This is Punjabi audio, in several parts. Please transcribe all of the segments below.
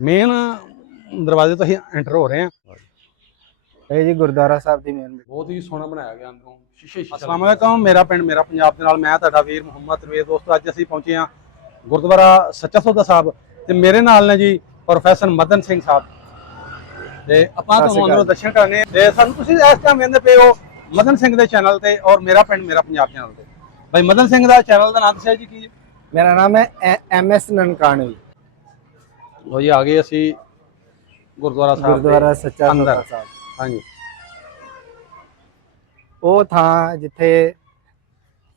ਮੇਨ ਦਰਵਾਜ਼ੇ ਤੋਂ ਅਸੀਂ ਐਂਟਰ ਹੋ ਰਹੇ ਹਾਂ। ਇਹ ਜੀ ਗੁਰਦੁਆਰਾ ਸਾਹਿਬ ਦੀ ਮੇਨ ਬਹੁਤ ਹੀ ਸੋਹਣਾ ਬਣਾਇਆ ਗਿਆ ਅੰਦਰੋਂ ਸ਼ੀਸ਼ੇ। ਅਸਲਾਮ ਵਾਲੇਕਮ, ਮੇਰਾ ਪਿੰਡ ਮੇਰਾ ਪੰਜਾਬ ਦੇ ਨਾਲ ਮੈਂ ਤੁਹਾਡਾ ਵੀਰ ਮੁਹੰਮਦ ਰਵੇਜ਼। ਦੋਸਤੋ ਅੱਜ ਅਸੀਂ ਪਹੁੰਚੇ ਹਾਂ ਗੁਰਦੁਆਰਾ ਸੱਚਾ ਸੌਦਾ ਸਾਹਿਬ ਤੇ ਮੇਰੇ ਨਾਲ ਨੇ ਜੀ ਪ੍ਰੋਫੈਸਰ ਮਦਨ ਸਿੰਘ ਸਾਹਿਬ ਤੇ ਆਪਾਂ ਤੁਹਾਨੂੰ ਅੰਦਰੋਂ ਦਰਸ਼ਨ ਕਰਨੇ ਤੇ ਸਾਨੂੰ ਤੁਸੀਂ ਇਸ ਟਾਈਮ ਵੇਖਦੇ ਪਏ ਹੋ ਮਦਨ ਸਿੰਘ ਦੇ ਚੈਨਲ ਤੇ ਔਰ ਮੇਰਾ ਪਿੰਡ ਮੇਰਾ ਪੰਜਾਬ ਚੈਨਲ ਤੇ। ਭਾਈ ਮਦਨ ਸਿੰਘ ਦਾ ਚੈਨਲ ਦਾ ਨਾਮ ਦੱਸਿਆ ਜੀ ਕੀ? ਮੇਰਾ ਨਾਮ ਹੈ MS ਨਨਕਾਣਵੀ। ਲੋ ਜੀ ਆ ਗਏ ਅਸੀਂ ਗੁਰਦੁਆਰਾ ਸਾਹਿਬ, ਗੁਰਦੁਆਰਾ ਸੱਚਾ ਸੌਦਾ ਸਾਹਿਬ। ਹਾਂਜੀ, ਉਹ ਥਾਂ ਜਿੱਥੇ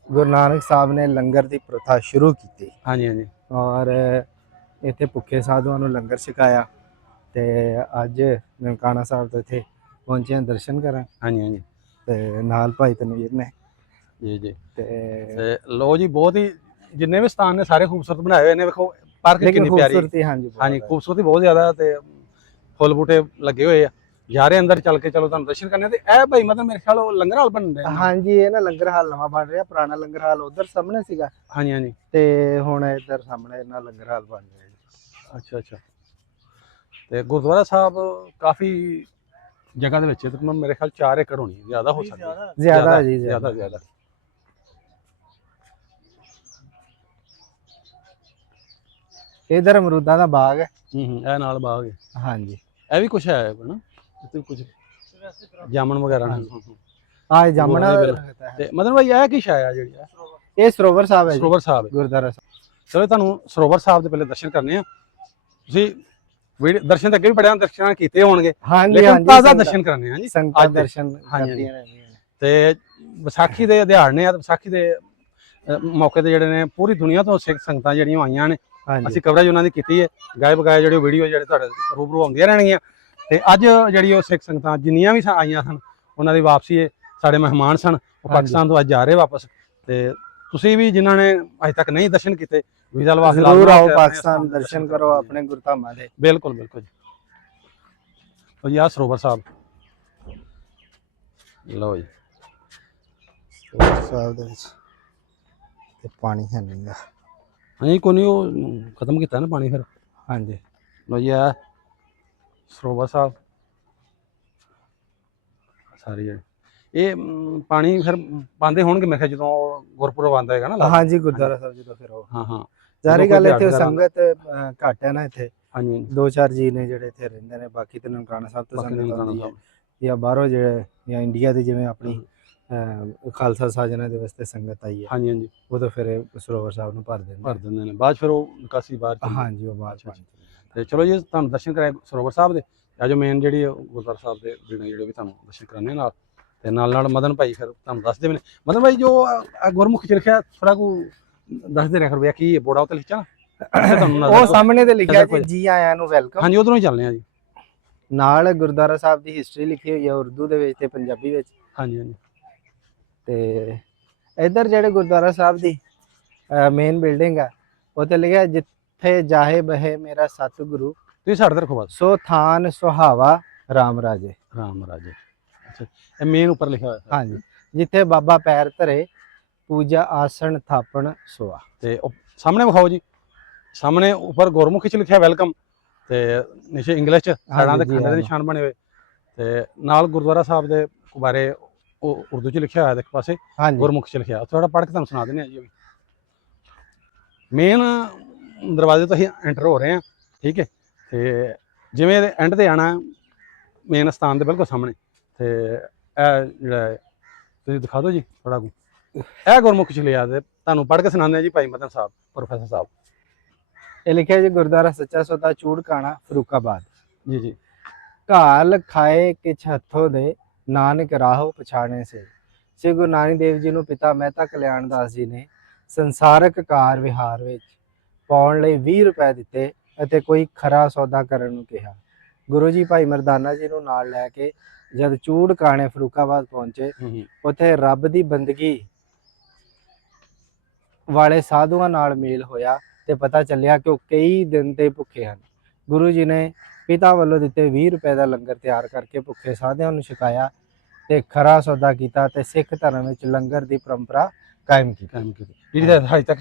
ਗੁਰੂ ਨਾਨਕ ਸਾਹਿਬ ਨੇ ਲੰਗਰ ਦੀ ਪ੍ਰਥਾ ਸ਼ੁਰੂ ਕੀਤੀ। ਹਾਂਜੀ ਹਾਂਜੀ। ਔਰ ਇੱਥੇ ਭੁੱਖੇ ਸਾਧੂਆਂ ਨੂੰ ਲੰਗਰ ਛਕਾਇਆ ਤੇ ਅੱਜ ਨਨਕਾਣਾ ਸਾਹਿਬ ਤੋਂ ਇੱਥੇ ਪਹੁੰਚੇ ਹਾਂ ਦਰਸ਼ਨ ਕਰਨ। ਹਾਂਜੀ ਹਾਂਜੀ। ਤੇ ਨਾਲ ਭਾਈ ਤਨਵੀਰ ਨੇ ਜੀ ਜੀ। ਤੇ ਲੋ ਜੀ ਬਹੁਤ ਹੀ ਜਿੰਨੇ ਵੀ ਸਥਾਨ ਨੇ ਸਾਰੇ ਖੂਬਸੂਰਤ ਬਣਾਏ ਹੋਏ ਨੇ। ਵੇਖੋ ਪਾਰਕਿੰਗ ਕਿੰਨੀ ਪਿਆਰੀ। ਹਾਂਜੀ ਹਾਂਜੀ, ਖੂਬਸੂਰਤੀ ਬਹੁਤ ਜ਼ਿਆਦਾ ਤੇ ਫੁੱਲ ਬੂਟੇ ਲੱਗੇ ਹੋਏ ਆ। ਯਾਰੇ ਅੰਦਰ ਚੱਲ ਕੇ ਚਲੋ ਤੁਹਾਨੂੰ ਦਰਸ਼ਨ ਕਰਨੇ। ਤੇ ਇਹ ਭਾਈ ਮਤਲਬ ਮੇਰੇ ਖਿਆਲ ਉਹ ਲੰਗਰ ਹਾਲ ਬਣ ਰਿਹਾ। ਹਾਂਜੀ, ਇਹ ਨਾ ਲੰਗਰ ਹਾਲ ਨਵਾਂ ਬਣ ਰਿਹਾ। ਪੁਰਾਣਾ ਲੰਗਰ ਹਾਲ ਉਧਰ ਸਾਹਮਣੇ ਸੀਗਾ। ਹਾਂਜੀ ਹਾਂਜੀ। ਤੇ ਹੁਣ ਇੱਧਰ ਸਾਹਮਣੇ ਇਹਨਾਂ ਲੰਗਰ ਹਾਲ ਬਣ ਰਿਹਾ ਜੀ। ਅੱਛਾ ਅੱਛਾ। ਤੇ ਗੁਰਦੁਆਰਾ ਸਾਹਿਬ ਕਾਫੀ ਜਗ੍ਹਾ ਦੇ ਵਿੱਚ ਤਕਰੀਬਨ ਮੇਰੇ ਖਿਆਲ 4 ਏਕੜ ਹੋਣੀ, ਜ਼ਿਆਦਾ ਹੋ ਸਕਦੀ ਹੈ। ਜ਼ਿਆਦਾ ਜੀ, ਜ਼ਿਆਦਾ। ਇਧਰ ਅਮਰੂਦਾਂ ਦਾ ਬਾਗ ਹੈ। ਇਹ ਨਾਲ ਬਾਗ ਹੈ। ਹਾਂਜੀ, ਇਹ ਵੀ ਕੁਛ ਹੈ ਨਾ, ਇੱਥੇ ਕੁਝ ਜਾਮਣ ਵਗੈਰਾ ਨੇ। ਹਾਂ, ਜਾਮਣਾ ਤੇ ਮਤਲਬ ਭਾਈ ਇਹ ਕੀ ਸ਼ਾਇ ਆ ਜਿਹੜੀ ਇਹ ਸਰੋਵਰ ਸਾਹਿਬ ਹੈ। ਸਰੋਵਰ ਸਾਹਿਬ ਗੁਰਦੁਆਰਾ ਸਾਹਿਬ। ਚਲੋ ਤੁਹਾਨੂੰ ਸਰੋਵਰ ਸਾਹਿਬ ਦੇ ਪਹਿਲੇ ਦਰਸ਼ਨ ਕਰਨੇ ਆ। ਤੁਸੀਂ ਦਰਸ਼ਨ ਤਾਂ ਅੱਗੇ ਵੀ ਬੜਿਆਂ ਦਰਸ਼ਨ ਕੀਤੇ ਹੋਣਗੇ। ਹਾਂਜੀ ਹਾਂਜੀ, ਤਾਜ਼ਾ ਦਰਸ਼ਨ ਕਰਨੇ ਆ ਜੀ। ਸੰਗਤਾਂ ਦਰਸ਼ਨ ਹਾਂਜੀ। ਤੇ ਵਿਸਾਖੀ ਦੇ ਦਿਹਾੜੇ ਆ, ਵਿਸਾਖੀ ਦੇ ਮੌਕੇ ਤੇ ਜਿਹੜੇ ਨੇ ਪੂਰੀ ਦੁਨੀਆ ਤੋਂ ਸਿੱਖ ਸੰਗਤਾਂ ਜਿਹੜੀਆਂ ਆਈਆਂ ਨੇ। ਅਸੀਂ ਕਵਰੇਜ ਉਹਨਾਂ ਦੀ ਕੀਤੀ ਹੈ। ਗਾਇਬ ਬਗਾਏ ਜਿਹੜੇ ਵੀਡੀਓ ਜਿਹੜੇ ਤੁਹਾਡੇ ਰੂਬਰੂ ਆਉਂਦੀਆਂ ਰਹਿਣਗੀਆਂ। ਤੇ ਅੱਜ ਜਿਹੜੀ ਉਹ ਸਿੱਖ ਸੰਗਤਾਂ ਜਿੰਨੀਆਂ ਵੀ ਆਈਆਂ ਸਨ ਉਹਨਾਂ ਦੀ ਵਾਪਸੀ ਹੈ। ਸਾਡੇ ਮਹਿਮਾਨ ਸਨ, ਉਹ ਪਾਕਿਸਤਾਨ ਤੋਂ ਅੱਜ ਜਾ ਰਹੇ ਵਾਪਸ। ਤੇ ਤੁਸੀਂ ਵੀ ਜਿਨ੍ਹਾਂ ਨੇ ਅਜੇ ਤੱਕ ਨਹੀਂ ਦਰਸ਼ਨ ਕੀਤੇ, ਵੀਜ਼ਾ ਲਵਾ ਕੇ ਜ਼ਰੂਰ ਆਓ, ਪਾਕਿਸਤਾਨ ਦਰਸ਼ਨ ਕਰੋ ਆਪਣੇ ਗੁਰਧਾਮਾਂ ਦੇ। ਬਿਲਕੁਲ ਬਿਲਕੁਲ ਜੀ। ਆਹ ਸਰੋਵਰ ਸਾਹਿਬ ਲਓ ਜੀ। ਸਾਹਿਬ ਦੇ ਵਿੱਚ ਤੇ ਪਾਣੀ ਹੈ ਨਹੀਂਗਾ। ਹਾਂਜੀ, ਕੋਈ ਨਹੀਂ, ਉਹ ਖਤਮ ਕੀਤਾ ਨਾ ਪਾਣੀ ਫਿਰ। ਹਾਂਜੀ, ਲਓ ਜੀ ਆ ਸਰੋਵਰ ਸਾਹਿਬ ਸਾਰੇ ਜਿਹੜੇ ਇਹ ਪਾਣੀ ਫਿਰ ਪਾਉਂਦੇ ਹੋਣਗੇ ਮੇਰੇ ਖਿਆਲ ਜਦੋਂ ਗੁਰਪੁਰਬ ਆਉਂਦਾ ਹੈਗਾ ਨਾ। ਹਾਂਜੀ, ਗੁਰਦੁਆਰਾ ਸਾਹਿਬ ਜਦੋਂ ਫਿਰ ਉਹ ਹਾਂ ਜ਼ਾਰੀ ਗੱਲ ਇੱਥੇ ਸੰਗਤ ਘੱਟ ਹੈ ਨਾ। ਇੱਥੇ ਹਾਂਜੀ 2-4 ਜੀ ਨੇ ਜਿਹੜੇ ਇੱਥੇ ਰਹਿੰਦੇ ਨੇ। ਬਾਕੀ ਤੇ ਨਨਕਾਣਾ ਸਾਹਿਬ ਤੋਂ ਸੰਗਤ ਆਉਂਦੀ ਹੈ ਜਾਂ ਬਾਹਰੋਂ ਜਿਹੜੇ ਜਾਂ ਇੰਡੀਆ ਦੇ ਜਿਵੇਂ ਆਪਣੀ ਖਾਲਸਾ ਸਾਜਨਾ ਦੇ ਵਾਸਤੇ ਸੰਗਤ ਆਈ ਹੈ। ਹਾਂਜੀ ਹਾਂਜੀ। ਉਹ ਤਾਂ ਫਿਰ ਸਰੋਵਰ ਸਾਹਿਬ ਨੂੰ ਭਰ ਦਿੰਦੇ ਨੇ ਬਾਅਦ ਫਿਰ ਉਹ ਨਿਕਾਸੀ ਬਾਹਰ। ਹਾਂਜੀ, ਉਹ ਬਾਅਦ ਚ। ਤੇ ਚਲੋ ਜੀ ਤੁਹਾਨੂੰ ਦਰਸ਼ਨ ਕਰਾਏ ਸਰੋਵਰ ਸਾਹਿਬ ਦੇ। ਅੱਜ ਮੇਨ ਜਿਹੜੀ ਗੁਰਦੁਆਰਾ ਸਾਹਿਬ ਦੇ ਜਿਹੜੇ ਵੀ ਤੁਹਾਨੂੰ ਦਰਸ਼ਨ ਕਰਾਣੇ ਨਾਲ ਤੇ ਨਾਲ ਮਦਨ ਭਾਈ ਫਿਰ ਤੁਹਾਨੂੰ ਦੱਸਦੇ ਨੇ। ਮਦਨ ਭਾਈ ਜੋ ਗੁਰਮੁਖ ਚ ਲਿਖਿਆ ਥੋੜਾ ਕੋ ਦੱਸਦੇ ਰਿਹਾ ਕਰੋ ਕੀ ਬੋੜਾ ਉੱਤੇ ਲਿਖਿਆ ਨਾ ਉਹ ਸਾਹਮਣੇ ਤੇ ਲਿਖਿਆ ਜੀ ਆਇਆਂ ਨੂੰ ਵੈਲਕਮ। ਹਾਂਜੀ, ਉਧਰੋਂ ਹੀ ਚੱਲਦੇ ਆ ਜੀ। ਨਾਲ ਗੁਰਦੁਆਰਾ ਸਾਹਿਬ ਦੀ ਹਿਸਟਰੀ ਲਿਖੀ ਹੋਈ ਹੈ ਉਰਦੂ ਦੇ ਵਿੱਚ ਤੇ ਪੰਜਾਬੀ ਵਿੱਚ। ਹਾਂਜੀ ਹਾਂਜੀ। ਤੇ ਇੱਧਰ ਜਿਹੜੇ ਗੁਰਦੁਆਰਾ ਸਾਹਿਬ ਦੀ ਮੇਨ ਬਿਲਡਿੰਗ ਆ ਉਹ ਤੇ ਲਿਖਿਆ ਜਿੱਥੇ ਜਾਹੇ ਬਹੇ ਮੇਰਾ ਸਤਿਗੁਰੂ ਤੁਸੀਂ ਸਾਡੇ ਤੇ ਰੱਖੋ ਬਸ। ਸੋ ਥਾਨ ਸੁਹਾਵਾ ਰਾਮ ਰਾਜੇ। ਰਾਮ ਰਾਜੇ। ਅੱਛਾ, ਇਹ ਮੇਨ ਉੱਪਰ ਲਿਖਿਆ ਹੋਇਆ। ਹਾਂਜੀ, ਜਿੱਥੇ ਬਾਬਾ ਪੈਰ ਧਰੇ ਪੂਜਾ ਆਸਣ ਥਾਪਣ ਸੋਆ। ਤੇ ਉਹ ਸਾਹਮਣੇ ਵਿਖਾਓ ਜੀ। ਸਾਹਮਣੇ ਉੱਪਰ ਗੁਰਮੁਖੀ ਚ ਲਿਖਿਆ ਵੈਲਕਮ ਤੇ ਨੀਚੇ ਇੰਗਲਿਸ਼ ਚ ਸਾੜਾਂ ਦੇ ਖੰਡੇ ਦੇ ਨਿਸ਼ਾਨ ਬਣੇ ਹੋਏ ਤੇ ਨਾਲ ਗੁਰਦੁਆਰਾ ਸਾਹਿਬ ਦੇ ਬਾਰੇ ਉਹ ਉਰਦੂ ਚ ਲਿਖਿਆ ਹੋਇਆ ਇੱਕ ਪਾਸੇ, ਗੁਰਮੁਖੀ ਚ ਲਿਖਿਆ। ਥੋੜਾ ਪੜ੍ਹ ਕੇ ਤੁਹਾਨੂੰ ਸੁਣਾ ਦਿੰਦੇ ਆ ਜੀ। ਮੇਨ ਦਰਵਾਜ਼ੇ ਤੋਂ ਅਸੀਂ ਐਂਟਰ ਹੋ ਰਹੇ ਹਾਂ, ਠੀਕ ਹੈ। ਤੇ ਜਿਵੇਂ ਇਹਦੇ ਐਂਡ ਤੇ ਆਣਾ ਮੇਨ ਸਥਾਨ ਦੇ ਬਿਲਕੁਲ ਸਾਹਮਣੇ ਤੇ ਇਹ ਜਿਹੜਾ ਤੁਸੀਂ ਦਿਖਾ ਦਿਓ ਜੀ ਥੋੜਾ ਕੁ। ਇਹ ਗੁਰਮੁਖੀ ਚ ਲਿਆ ਤੇ ਤੁਹਾਨੂੰ ਪੜ੍ਹ ਕੇ ਸੁਣਾਉਂਦੇ ਆ ਜੀ ਭਾਈ ਮਦਨ ਸਾਹਿਬ ਪ੍ਰੋਫੈਸਰ ਸਾਹਿਬ। ਇਹ ਲਿਖਿਆ ਜੀ ਗੁਰਦੁਆਰਾ ਸੱਚਾ ਸੌਦਾ ਚੂੜਕਾਣਾ ਫਰੂਕਾਬਾਦ। ਜੀ ਜੀ। ਘਾਲ ਖਾਏ ਕਿਛ ਹੱਥੋਂ ਦੇ ਨਾਨਕ ਰਾਹੋ ਪਛਾਣੇ ਸੇ। ਸ੍ਰੀ ਗੁਰੂ ਨਾਨਕ ਦੇਵ ਜੀ ਨੂੰ ਪਿਤਾ ਮਹਿਤਾ ਕਲਿਆਣ ਦਾਸ ਜੀ ਨੇ ਸੰਸਾਰਕ ਕਾਰ ਵਿਹਾਰ ਵਿੱਚ ਪਾਉਣ ਲਈ 20 ਰੁਪਏ ਦਿੱਤੇ ਅਤੇ ਕੋਈ ਖਰਾ ਸੌਦਾ ਕਰਨ ਨੂੰ ਕਿਹਾ। ਗੁਰੂ ਜੀ ਭਾਈ ਮਰਦਾਨਾ ਜੀ ਨੂੰ ਨਾਲ ਲੈ ਕੇ ਜਦ ਚੂੜਕਾਣੇ ਫਰੂਕਾਬਾਦ ਪਹੁੰਚੇ, ਉੱਥੇ ਰੱਬ ਦੀ ਬੰਦਗੀ ਵਾਲੇ ਸਾਧੂਆਂ ਨਾਲ ਮੇਲ ਹੋਇਆ ਤੇ ਪਤਾ ਚੱਲਿਆ ਕਿ ਉਹ ਕਈ ਦਿਨ ਤੇ ਭੁੱਖੇ ਹਨ। ਗੁਰੂ ਜੀ ਨੇ ਪਿਤਾ ਵੱਲੋਂ ਦਿੱਤੇ 20 ਰੁਪਏ ਦਾ ਲੰਗਰ ਤਿਆਰ ਕਰਕੇ ਭੁੱਖੇ ਸਾਧਿਆਂ ਨੂੰ ਛਕਾਇਆ ਤੇ ਖਰਾ ਸੌਦਾ ਕੀਤਾ ਤੇ ਸਿੱਖ ਧਰਮ ਵਿੱਚ ਲੰਗਰ ਦੀ ਪਰੰਪਰਾ ਕਾਇਮ ਕੀਤੀ ਜਿਹੜੀ ਹਜੇ ਤੱਕ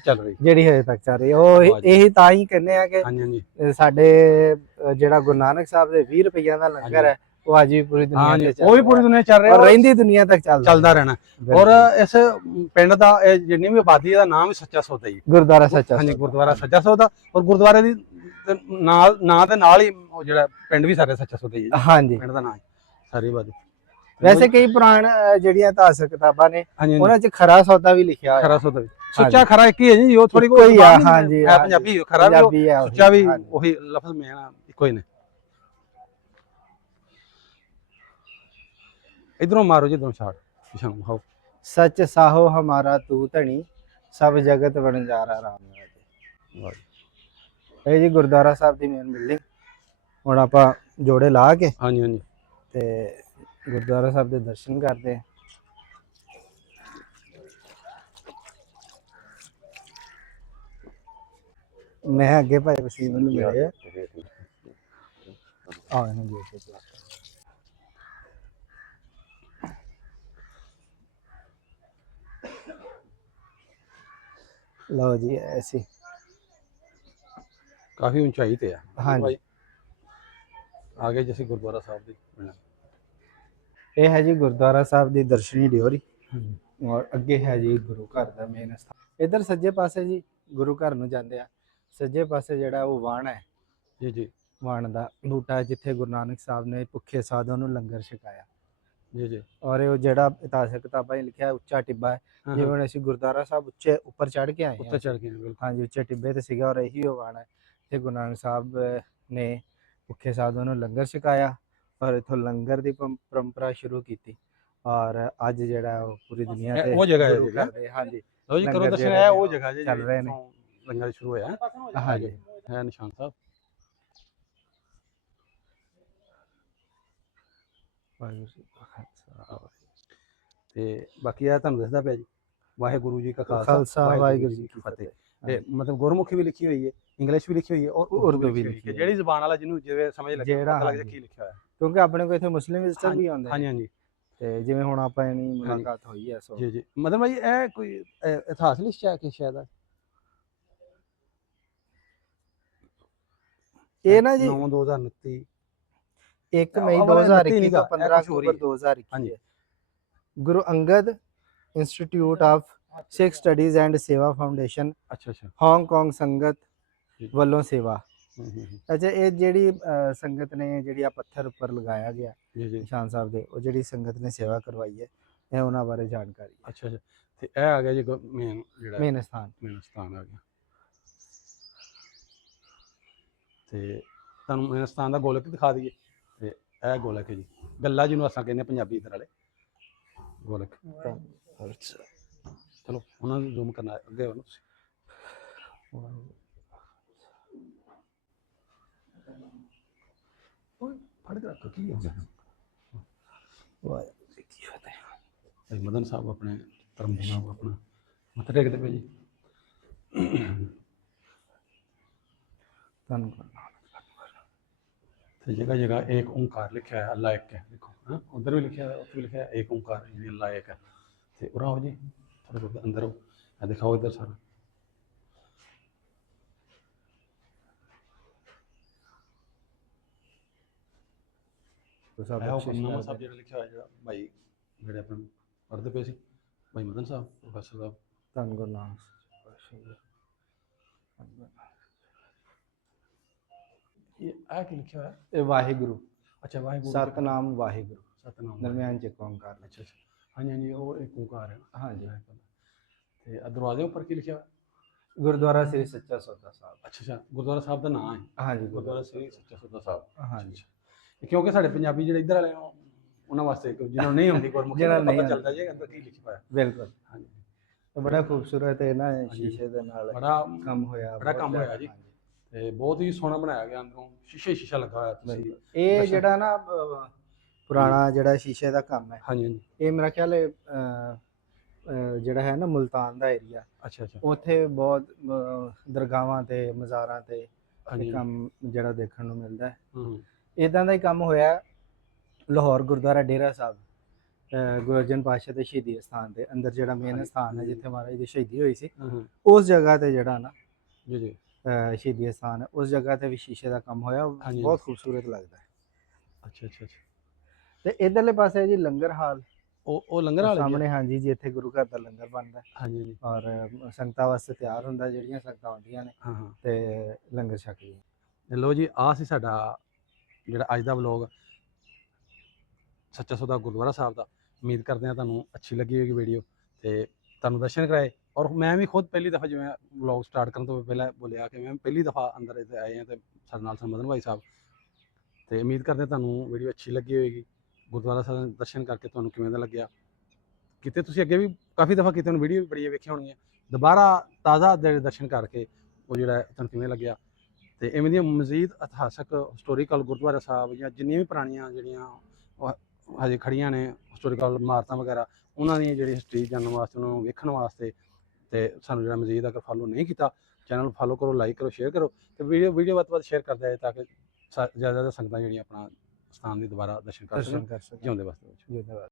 ਚੱਲ ਰਹੀ ਉਹ ਇਹੀ ਤਾਂ ਹੀ ਕਹਿੰਦੇ ਆ ਕਿ ਸਾਡੇ ਜਿਹੜਾ ਗੁਰੂ ਨਾਨਕ ਸਾਹਿਬ ਦੇ 20 ਰੁਪਈਆਂ ਦਾ ਲੰਗਰ ਹੈ ਉਹ ਅੱਜ ਵੀ ਪੂਰੀ ਦੁਨੀਆ ਹਾਂਜੀ ਤੇ ਚੱਲ ਉਹ ਵੀ ਪੂਰੀ ਦੁਨੀਆ 'ਚ ਚੱਲ ਰਿਹਾ ਔਰ ਰਹਿੰਦੀ ਦੁਨੀਆ ਤੱਕ ਚੱਲਦਾ ਰਹਿਣਾ। ਔਰ ਇਸ ਪਿੰਡ ਦਾ ਜਿੰਨੀ ਵੀ ਆਬਾਦੀ ਦਾ ਨਾਮ ਹੀ ਸੱਚਾ ਸੌਦਾ ਜੀ। ਗੁਰਦੁਆਰਾ ਸੱਚਾ ਹਾਂਜੀ ਗੁਰਦੁਆਰਾ ਸੱਚਾ ਸੌਦਾ, ਔਰ ਗੁਰਦੁਆਰੇ ਦੀ ਨਾਂ ਦੇ ਨਾਲ ਹੀ ਉਹ ਜਿਹੜਾ ਪਿੰਡ ਵੀ ਸਾਰੇ ਸੱਚਾ ਸੌਦਾ ਜੀ। ਹਾਂਜੀ ਪਿੰਡ ਦਾ ਨਾਂ ਸਾਰੀ ਬਾਤ। ਵੈਸੇ ਕਈ ਪੁਰਾਣ ਜਿਹੜੀਆਂ ਇਤਿਹਾਸਕ ਕਿਤਾਬਾਂ ਨੇ ਹਾਂਜੀ ਉਹਨਾਂ 'ਚ ਖਰਾ ਸੌਦਾ ਵੀ ਲਿਖਿਆ ਹੋਇਆ। ਖਰਾ ਸੌਦਾ ਵੀ ਸੁੱਚਾ ਖਰਾ ਇੱਕ ਹੀ ਹੈ ਜੀ, ਉਹ ਥੋੜੀ ਕੋਈ ਆ ਹਾਂਜੀ ਹੈ ਪੰਜਾਬੀ ਖਰਾ ਵੀ ਪੰਜਾਬੀ ਹੈ ਸੁੱਚਾ ਵੀ ਉਹੀ ਲਫ਼ਜ਼ ਮੇਨ ਇੱਕੋ ਹੀ ਨੇ। ਇਧਰੋਂ ਮਾਰੋ ਜੀ ਇਧਰੋਂ ਛਾੜ ਪਿਛਾਂ ਖਾਓ। ਸੱਚ ਸਾਹੋ ਹਮਾਰਾ ਤੂ ਧਣੀ ਸਭ ਜਗਤ ਵਣਜਾਰਾ ਰਾਮ ਰਾਜੇ। ਇਹ ਜੀ ਗੁਰਦੁਆਰਾ ਸਾਹਿਬ ਦੀ ਮੇਨ ਬਿਲਡਿੰਗ। ਹੁਣ ਆਪਾਂ ਜੋੜੇ ਲਾ ਕੇ ਹਾਂਜੀ ਹਾਂਜੀ ਤੇ ਗੁਰਦੁਆਰਾ ਸਾਹਿਬ ਦੇ ਦਰਸ਼ਨ ਕਰਦੇ ਹਾਂ। ਮੈਂ ਅੱਗੇ ਭਾਈ ਵਸੀਮ ਨੂੰ ਮਿਲਿਆ ਆ ਇਹਨਾਂ ਦੀ ਲਓ ਜੀ ਐਸੀ ਕਾਫੀ ਉਚਾਈ ਤੇ ਆ। ਹਾਂਜੀ ਆਗੇ ਜਿਵੇਂ ਗੁਰਦੁਆਰਾ ਸਾਹਿਬ ਦੀ ਇਹ ਹੈ ਜੀ ਗੁਰਦੁਆਰਾ ਸਾਹਿਬ ਦੀ ਦਰਸ਼ਨੀ ਡਿਓਰੀ ਔਰ ਅੱਗੇ ਹੈ ਜੀ ਗੁਰੂ ਘਰ ਦਾ ਮੇਨ ਸਥਾਨ। ਇਧਰ ਸੱਜੇ ਪਾਸੇ ਜੀ ਗੁਰੂ ਘਰ ਨੂੰ ਜਾਂਦੇ ਆ, ਸੱਜੇ ਪਾਸੇ ਜਿਹੜਾ ਉਹ ਵਾਣ ਹੈ ਜੀ ਜੀ ਵਾਣ ਦਾ ਬੂਟਾ ਜਿੱਥੇ ਗੁਰੂ ਨਾਨਕ ਸਾਹਿਬ ਨੇ ਭੁੱਖੇ ਸਾਧੂਆਂ ਨੂੰ ਲੰਗਰ ਛਕਾਇਆ ਜੀ ਜੀ। ਔਰ ਇਹ ਜਿਹੜਾ ਇਤਿਹਾਸਕ ਕਿਤਾਬਾਂ 'ਚ ਲਿਖਿਆ ਉੱਚਾ ਟਿੱਬਾ ਹੈ। ਜਿਵੇਂ ਹੁਣ ਅਸੀਂ ਗੁਰਦੁਆਰਾ ਸਾਹਿਬ ਉੱਪਰ ਚੜ ਕੇ ਆਏ ਉੱਤੇ ਚੜ ਗਏ ਬਿਲਕੁਲ। ਹਾਂਜੀ ਉੱਚੇ ਟਿੱਬੇ ਤੇ ਸੀਗਾ ਔਰ ਇਹੀ ਉਹ ਵਾਣ ਹੈ ਤੇ ਗੁਰੂ ਨਾਨਕ ਸਾਹਿਬ ਨੇ ਭੁੱਖੇ ਸਾਧੂਆਂ ਨੂੰ ਲੰਗਰ ਛਕਾਇਆ ਔਰ ਇਥੋਂ ਲੰਗਰ ਦੀ ਪਰੰਪਰਾ ਸ਼ੁਰੂ ਕੀਤੀ ਔਰ ਅੱਜ ਜਿਹੜਾ ਉਹ ਪੂਰੀ ਦੁਨੀਆ ਤੇ ਉਹ ਜਗ੍ਹਾ ਹੈ ਕਰਦੇ। ਹਾਂਜੀ ਲਓ ਜੀ ਕਰੋ ਦਰਸ਼ਨ ਹੈ ਉਹ ਜਗ੍ਹਾ ਜੀ ਚੱਲ ਰਹੇ ਨੇ ਲੰਗਰ ਸ਼ੁਰੂ ਹੋਇਆ। ਹਾਂਜੀ ਹੈ ਨਿਸ਼ਾਨ ਸਾਹਿਬ। ਵਾਹਿਗੁਰੂ ਜੀ ਕਾ ਖਾਲਸਾ ਤੇ ਬਾਕੀ ਆ ਤੁਹਾਨੂੰ ਦੱਸਦਾ ਪਿਆ ਜੀ ਵਾਹਿਗੁਰੂ ਜੀ ਕਾ ਖਾਲਸਾ ਵਾਹਿਗੁਰੂ ਜੀ ਕੀ ਫਤਿਹ। ਤੇ ਮਤਲਬ ਗੁਰਮੁਖੀ ਵੀ ਲਿਖੀ ਹੋਈ ਹੈ, ਇੰਗਲਿਸ਼ ਵੀ ਲਿਖੀ ਹੋਈ ਹੈ ਔਰ ਉਰਦੂ ਵੀ ਲਿਖੀ ਹੈ। ਜਿਹੜੀ ਜ਼ਬਾਨ ਵਾਲਾ ਜਿਹਨੂੰ ਜਿਵੇਂ ਸਮਝ ਲੱਗੇ ਪਤਾ ਲੱਗ ਜਾ ਕੀ ਲਿਖਿਆ ਹੋਇਆ। ਕਿਉਂਕਿ ਆਪਣੇ ਕੋਲ ਇੱਥੇ ਮੁਸਲਿਮ ਵਿਜ਼ਟਰ ਵੀ ਆਉਂਦੇ ਹਾਂਜੀ ਹਾਂਜੀ ਤੇ ਜਿਵੇਂ ਹੁਣ ਆਪਾਂ ਇਨੀ ਮੁਲਾਕਾਤ ਹੋਈ ਹੈ ਸੋ ਜੀ ਜੀ। ਮਤਲਬ ਭਾਈ ਇਹ ਕੋਈ ਇਤਿਹਾਸ ਲਿਖਿਆ ਕਿ ਸ਼ਾਇਦ ਇਹ ਨਾ ਜੀ 9/2029 1 ਮਈ 2021 ਤੋਂ 15 ਅਕਤੂਬਰ 2021 ਹੈ। Guru Angad institute of Sikh studies and Seva foundation ਅੱਛਾ ਅੱਛਾ ਹਾਂਗਕਾਂਗ ਸੰਗਤ ਵੱਲੋਂ ਸੇਵਾ। ਹੂੰ ਹੂੰ ਅੱਛਾ ਇਹ ਜਿਹੜੀ ਸੰਗਤ ਨੇ ਜਿਹੜੀ ਆ ਪੱਥਰ ਉੱਪਰ ਲਗਾਇਆ ਗਿਆ ਜੀ ਜੀ ਨਿਸ਼ਾਨ ਸਾਹਿਬ ਦੇ ਉਹ ਜਿਹੜੀ ਸੰਗਤ ਨੇ ਸੇਵਾ ਕਰਵਾਈ ਹੈ ਇਹ ਉਹਨਾਂ ਬਾਰੇ ਜਾਣਕਾਰੀ। ਅੱਛਾ ਅੱਛਾ। ਤੇ ਇਹ ਆ ਗਿਆ ਜੀ ਮੇਨ ਜਿਹੜਾ ਮੇਨ ਸਥਾਨ ਆ ਗਿਆ। ਤੇ ਤੁਹਾਨੂੰ ਮੇਨ ਸਥਾਨ ਦਾ ਗੋਲਕ ਦਿਖਾ ਦਈਏ। ਤੇ ਇਹ ਗੋਲਕ ਹੈ ਜੀ, ਗੱਲਾ ਜਿਹਨੂੰ ਅਸਾਂ ਕਹਿੰਦੇ ਪੰਜਾਬੀ ਇਧਰ ਵਾਲੇ ਗੋਲਕ। ਚਲੋ ਉਹਨਾਂ ਨੂੰ ਜ਼ੂਮ ਕਰਨਾ ਅੱਗੇ ਉਹਨੂੰ ਤੁਸੀਂ। ਫੜ ਕੇ ਰੱਖੋ ਕੀ ਹੋ ਗਿਆ। ਵਾਹਿਗੁਰੂ ਜੀ ਕੀ ਫਤਿਹ। ਮਦਨ ਸਾਹਿਬ ਆਪਣੇ ਧਰਮ ਸਾਹਿਬ ਆਪਣਾ ਮੱਥਾ ਟੇਕਦੇ ਪਏ ਜੀ। ਧੰਨਵਾਦ। ਤੇ ਜਗ੍ਹਾ ਜਗ੍ਹਾ ਏਕ ਓंकार ਲਿਖਿਆ ਹੈ, ਅੱਲਾ ਇੱਕ ਹੈ। ਦੇਖੋ ਹਾਂ ਉਧਰ ਵੀ ਲਿਖਿਆ ਹੈ, ਉੱਥੇ ਵੀ ਲਿਖਿਆ ਹੈ ਏਕ ਓंकार यानी ਅੱਲਾ ਇੱਕ ਹੈ। ਤੇ ਉਰਾ ਹੋ ਜੀ ਥੋੜਾ ਬਹੁਤ ਅੰਦਰ ਹੋ ਆ ਦਿਖਾਓ ਇਧਰ ਸਾਰਾ। ਨਾਮਾ ਸਾਹਿਬ ਜਿਹੜਾ ਲਿਖਿਆ ਹੋਇਆ ਜਿਹੜਾ ਭਾਈ ਜਿਹੜੇ ਆਪਣੇ ਪੜ੍ਹਦੇ ਪਏ ਸੀ ਭਾਈ ਮਦਨ ਸਾਹਿਬ ਪ੍ਰੋਫੈਸਰ ਸਾਹਿਬ। ਧੰਨ ਗੁਰੂ ਨਾਨਕ ਇਹ ਆ ਕੀ ਲਿਖਿਆ ਹੋਇਆ? ਇਹ ਵਾਹਿਗੁਰੂ। ਅੱਛਾ ਵਾਹਿਗੁਰੂ ਸਤਨਾਮ ਵਾਹਿਗੁਰੂ ਸਤਨਾਮ ਦਰਮਿਆਨ ਚ ਓंकार। ਅੱਛਾ ਅੱਛਾ ਹਾਂਜੀ ਹਾਂਜੀ ਉਹ ਇੱਕ ਓंकार ਹੈ। ਹਾਂਜੀ ਤੇ ਦਰਵਾਜ਼ੇ ਉੱਪਰ ਕੀ ਲਿਖਿਆ ਹੋਇਆ? ਗੁਰਦੁਆਰਾ ਸ੍ਰੀ ਸੱਚਾ ਸੌਦਾ ਸਾਹਿਬ। ਅੱਛਾ ਅੱਛਾ ਗੁਰਦੁਆਰਾ ਸਾਹਿਬ ਦਾ ਨਾਮ ਹੈ। ਹਾਂਜੀ ਗੁਰਦੁਆਰਾ ਸ੍ਰੀ ਸੱਚਾ ਸੌਦਾ ਸਾਹਿਬ। ਹਾਂਜੀ ਕਿਉਂਕਿ ਸਾਡੇ ਪੰਜਾਬੀ ਜਿਹੜੇ ਇੱਧਰ ਵਾਲੇ ਉਹਨਾਂ ਵਾਸਤੇ ਜਿਹਨਾਂ ਨੂੰ ਨਹੀਂ ਆਉਂਦੀ ਗੁਰਮੁਖੀ ਦਾ ਪਤਾ ਚੱਲਦਾ ਜੀ ਅੰਦਰ ਕੀ ਲਿਖਿਆ ਹੋਇਆ। ਬਿਲਕੁਲ ਹਾਂਜੀ ਬੜਾ ਖੂਬਸੂਰਤ ਹੈ ਨਾ ਸ਼ੀਸ਼ੇ ਦੇ ਨਾਲ ਬੜਾ ਕੰਮ ਹੋਇਆ। ਬੜਾ ਕੰਮ ਹੋਇਆ ਜੀ ਤੇ ਬਹੁਤ ਹੀ ਸੋਹਣਾ ਬਣਾਇਆ ਗਿਆ ਅੰਦਰੋਂ ਸ਼ੀਸ਼ਾ ਲੱਗਾ ਹੋਇਆ ਤੁਸੀਂ। ਇਹ ਜਿਹੜਾ ਨਾ ਪੁਰਾਣਾ ਜਿਹੜਾ ਸ਼ੀਸ਼ੇ ਦਾ ਕੰਮ ਹੈ ਹਾਂਜੀ ਹਾਂਜੀ ਇਹ ਮੇਰਾ ਖਿਆਲ ਹੈ ਜਿਹੜਾ ਹੈ ਨਾ ਮੁਲਤਾਨ ਦਾ ਏਰੀਆ ਅੱਛਾ ਅੱਛਾ ਉੱਥੇ ਬਹੁਤ ਦਰਗਾਹਾਂ ਤੇ ਮਜ਼ਾਰਾਂ ਤੇ ਹਾਂਜੀ ਕੰਮ ਜਿਹੜਾ ਦੇਖਣ ਨੂੰ ਮਿਲਦਾ ਹੈ। ਹੂੰ ਇਦਾਂ ਦਾ ਹੀ ਕੰਮ ਹੋਇਆ ਲਾਹੌਰ ਗੁਰਦੁਆਰਾ ਡੇਰਾ ਸਾਹਿਬ ਗੁਰੂ ਅਰਜਨ ਪਾਤਸ਼ਾਹ ਦੇ ਸ਼ਹੀਦੀ ਸਥਾਨ ਦੇ ਅੰਦਰ ਜਿਹੜਾ ਮੇਨ ਸਥਾਨ ਹੈ ਜਿੱਥੇ ਮਹਾਰਾਜ ਦੀ ਸ਼ਹੀਦੀ ਹੋਈ ਸੀ ਉਸ ਜਗ੍ਹਾ ਤੇ ਜਿਹੜਾ ਨਾ ਜੀ ਜੀ ਸ਼ਹੀਦੀ ਸਥਾਨ, ਉਸ ਜਗ੍ਹਾ ਤੇ ਵੀ ਸ਼ੀਸ਼ੇ ਦਾ ਕੰਮ ਹੋਇਆ, ਹਾਂਜੀ। ਬਹੁਤ ਖੂਬਸੂਰਤ ਲੱਗਦਾ ਹੈ। ਅੱਛਾ ਅੱਛਾ ਅੱਛਾ। ਤੇ ਇਧਰਲੇ ਪਾਸੇ ਹੈ ਜੀ ਲੰਗਰ ਹਾਲ, ਉਹ ਲੰਗਰ ਉਹ ਹਾਲ ਹੈ ਜੀ? ਸਾਹਮਣੇ, ਹਾਂਜੀ ਜੀ, ਇੱਥੇ ਗੁਰੂ ਘਰ ਦਾ ਲੰਗਰ ਬਣਦਾ ਹੈ ਹਾਂਜੀ ਜੀ। ਔਰ ਸੰਗਤਾਂ ਵਾਸਤੇ ਤਿਆਰ ਹੁੰਦਾ, ਜਿਹੜੀਆਂ ਸੰਗਤਾਂ ਆਉਂਦੀਆਂ ਨੇ ਹਾਂ ਹਾਂ। ਤੇ ਲੰਗਰ ਛਕਦੀਆਂ। ਤੇ ਲਓ ਜੀ, ਆਹ ਸੀ ਸਾਡਾ ਜਿਹੜਾ ਅੱਜ ਦਾ ਵਲੋਗ ਸੱਚਾ ਸੌਦਾ ਗੁਰਦੁਆਰਾ ਸਾਹਿਬ ਦਾ। ਉਮੀਦ ਕਰਦੇ ਹਾਂ ਤੁਹਾਨੂੰ ਅੱਛੀ ਲੱਗੀ ਹੋਏਗੀ ਵੀਡੀਓ, ਤੇ ਤੁਹਾਨੂੰ ਦਰਸ਼ਨ ਕਰਾਏ। ਔਰ ਮੈਂ ਵੀ ਖੁਦ ਪਹਿਲੀ ਦਫਾ, ਜਿਵੇਂ ਵਲੋਗ ਸਟਾਰਟ ਕਰਨ ਤੋਂ ਪਹਿਲਾਂ ਬੋਲਿਆ ਕਿ ਮੈਂ ਪਹਿਲੀ ਦਫਾ ਅੰਦਰ ਇੱਥੇ ਆਏ ਹਾਂ, ਤੇ ਸਾਡੇ ਨਾਲ ਮਦਨ ਭਾਈ ਸਾਹਿਬ। ਤੇ ਉਮੀਦ ਕਰਦੇ ਤੁਹਾਨੂੰ ਵੀਡੀਓ ਅੱਛੀ ਲੱਗੀ ਹੋਏਗੀ। ਗੁਰਦੁਆਰਾ ਸਾਹਿਬ ਦੇ ਦਰਸ਼ਨ ਕਰਕੇ ਤੁਹਾਨੂੰ ਕਿਵੇਂ ਦਾ ਲੱਗਿਆ? ਕਿਤੇ ਤੁਸੀਂ ਅੱਗੇ ਵੀ ਕਾਫੀ ਦਫਾ ਕੀਤੇ, ਵੀਡੀਓ ਵੀ ਬੜੀਆਂ ਵੇਖੀਆਂ ਹੋਣਗੀਆਂ, ਦੁਬਾਰਾ ਤਾਜ਼ਾ ਦੇ ਦਰਸ਼ਨ ਕਰਕੇ ਉਹ ਜਿਹੜਾ ਤੁਹਾਨੂੰ ਕਿਵੇਂ ਲੱਗਿਆ? ਤੇ ਇਵੇਂ ਦੀਆਂ ਮਜ਼ੀਦ ਇਤਿਹਾਸਕ ਹਿਸਟੋਰੀਕਲ ਗੁਰਦੁਆਰਾ ਸਾਹਿਬ ਜਾਂ ਜਿੰਨੀਆਂ ਵੀ ਪੁਰਾਣੀਆਂ ਜਿਹੜੀਆਂ ਹਜੇ ਖੜੀਆਂ ਨੇ ਹਿਸਟੋਰੀਕਲ ਇਮਾਰਤਾਂ ਵਗੈਰਾ, ਉਹਨਾਂ ਦੀ ਜਿਹੜੀ ਹਿਸਟਰੀ ਜਾਣਨ ਵਾਸਤੇ, ਉਹਨਾਂ ਨੂੰ ਵੇਖਣ ਵਾਸਤੇ, ਤੇ ਸਾਨੂੰ ਜਿਹੜਾ ਮਜ਼ੀਦ ਅਗਰ ਫੋਲੋ ਨਹੀਂ ਕੀਤਾ, ਚੈਨਲ ਨੂੰ ਫੋਲੋ ਕਰੋ, ਲਾਈਕ ਕਰੋ, ਸ਼ੇਅਰ ਕਰੋ, ਤੇ ਵੀਡੀਓ ਵੱਧ ਤੋਂ ਵੱਧ ਸ਼ੇਅਰ ਕਰਦੇ ਆਏ, ਤਾਂ ਕਿ ਜ਼ਿਆਦਾ ਸੰਗਤਾਂ ਜਿਹੜੀਆਂ ਆਪਣਾ ਸਥਾਨ ਦੀ ਦੁਬਾਰਾ ਦਰਸ਼ਨ ਕਰ ਸਕਣ। ਦਰਸ਼ਨ ਕਰ ਸਕਣ। ਜਿਉਂਦੇ ਵਾਸਤੇ। ਧੰਨਵਾਦ।